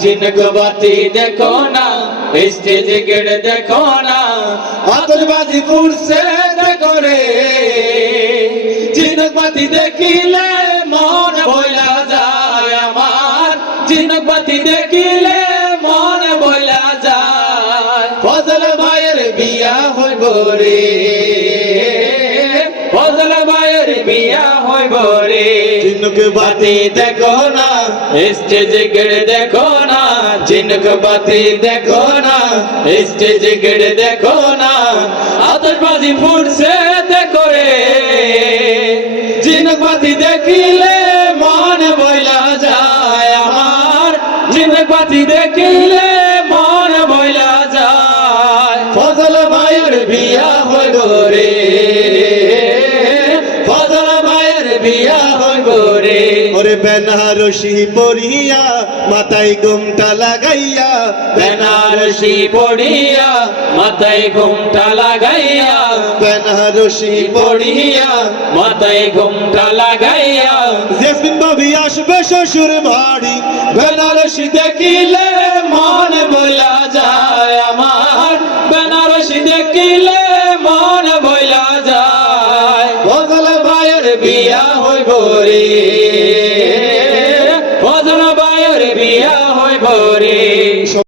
ঝিনক বাতি দেখো না, স্টেজ গেট দেখো না, আতশবাজি ফুটছে দেখো রে। ঝিনক বাতি দেখিলে মন বইলা যায় আমার। ঝিনক বাতি দেখিলে মন বইলা যায়। ফজল ভাইয়ের বিয়া হইব রে। রে ঝিনুক বাতি দেখো না। স্টেজ গেড়ে দেখো না। ঝিনুক বাতি দেখো না। স্টেজ গেড়ে দেখো না। আতশবাজি ফুটছে দেখো রে ঝিনুক বাতি দেখিলে মন বইলা যায় আমার। ঝিনুক বাতি দেখিলে মন বইলা যায়। ফজল ভাইয়ের বিয়া হইব রে। বিয়া হইব রে। ওরে বেনারসি পরিয়া মাথায় ঘুমটা লাগাইয়া। বেনারসি পড়িয়া মাথায় ঘুমটা লাগাইয়া। বেনারসি পড়িয়া মাথায় ঘুমটা লাগাইয়া। জেসমিন ভাবি আসবে শ্বশুর বাড়ি। বেনারসি দেখিলে বিয়া হইব রে। ভজন ভাইয়ের বিয়া হইব রে।